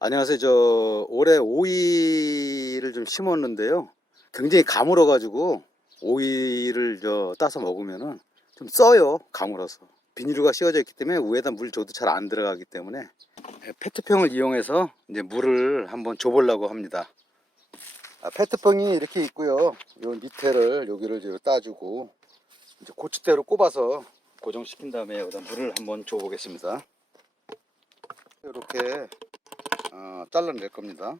안녕하세요. 저 올해 오이를 좀 심었는데요. 굉장히 가물어 가지고 오이를 저 따서 먹으면은 좀 써요. 가물어서. 비닐루가 씌워져 있기 때문에 위에다 물 줘도 잘 안 들어가기 때문에 예, 페트병을 이용해서 이제 물을 한번 줘 보려고 합니다. 아, 페트병이 이렇게 있고요. 요 밑에를 여기를 이제 따주고 이제 고추대로 꼽아서 고정시킨 다음에 여기다 물을 한번 줘 보겠습니다. 이렇게 어, 잘라낼 겁니다.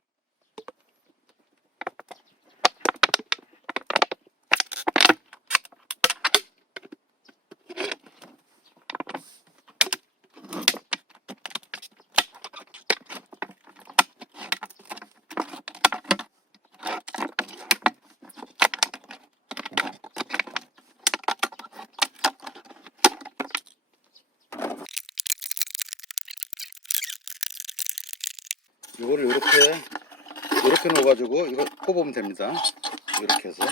이거를 이렇게 이렇게 넣어가지고 이거 꼽으면 됩니다. 이렇게 해서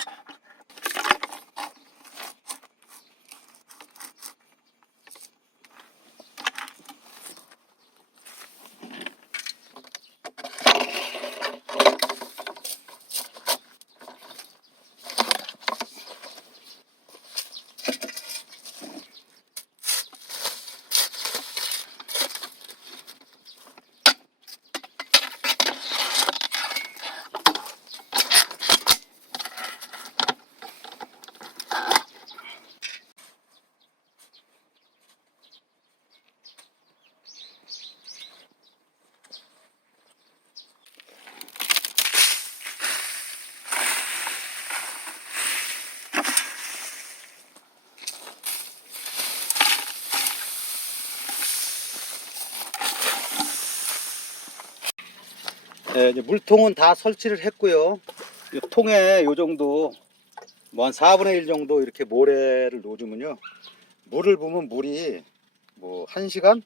네, 이제 물통은 다 설치를 했고요. 이 통에 요 정도 뭐 한 4분의 1 정도 이렇게 모래를 놓으면요. 물을 부으면 물이 뭐 1시간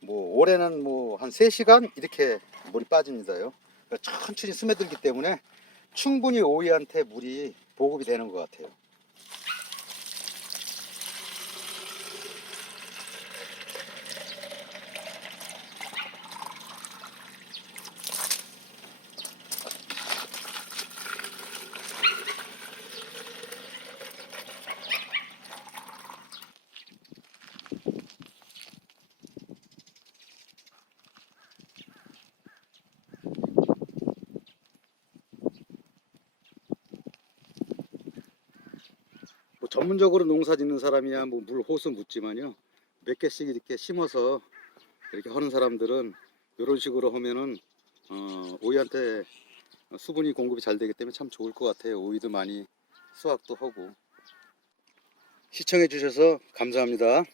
뭐 올해는 뭐 한 3시간 이렇게 물이 빠집니다요. 그러니까 천천히 스며들기 때문에 충분히 오이한테 물이 보급이 되는 것 같아요. 뭐 전문적으로 농사 짓는 사람이야 뭐 물 호수 묻지만요. 몇 개씩 이렇게 심어서 이렇게 하는 사람들은 이런 식으로 하면은 어, 오이한테 수분이 공급이 잘 되기 때문에 참 좋을 것 같아요. 오이도 많이 수확도 하고. 시청해 주셔서 감사합니다